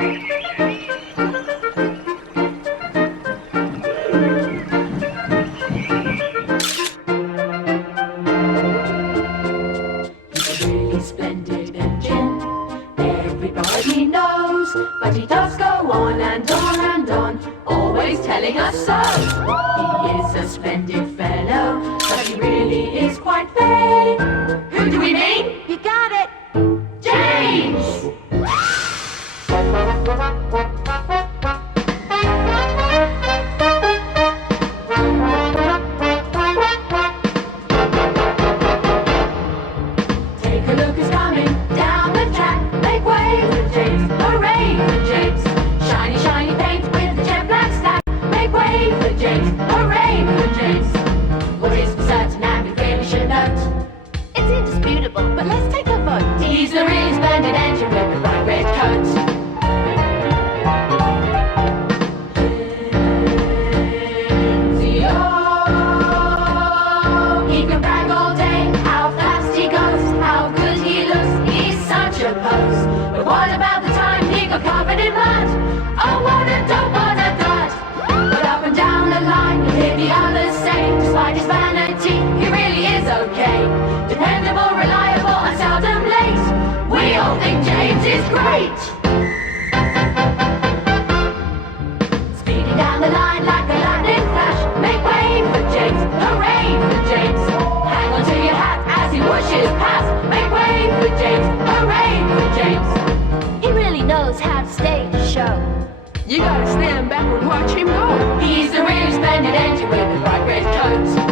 He's a really splendid engine, everybody knows, but he does go on and on and on, always telling us so. He is a splendid fellow, but he really is quite vain. Who do we mean? You got it! James! Take a look, who's coming down the track. Make way for James, hooray for James. Shiny, shiny paint with the jet black stack. Make way for James, hooray for James. What is for certain and we really should note? It's indisputable, but let's take a vote. He's the really splendid engine with the bright red coat. He can brag all day how fast he goes, how good he looks, he's such a pose. But what about the time he got covered in mud? Oh, what a dope, what a dud. But up and down the line you hear the others say, despite his vanity, he really is okay. Dependable, reliable, and seldom late. We all think James is great. Speeding down the line like a lightning flash. Make way for James, hooray for James. Hang on to your hat as he whooshes past. Make way for James, hooray for James. He really knows how to stage a show. You gotta stand back and watch him go. He's the really splendid engine with the bright red coat.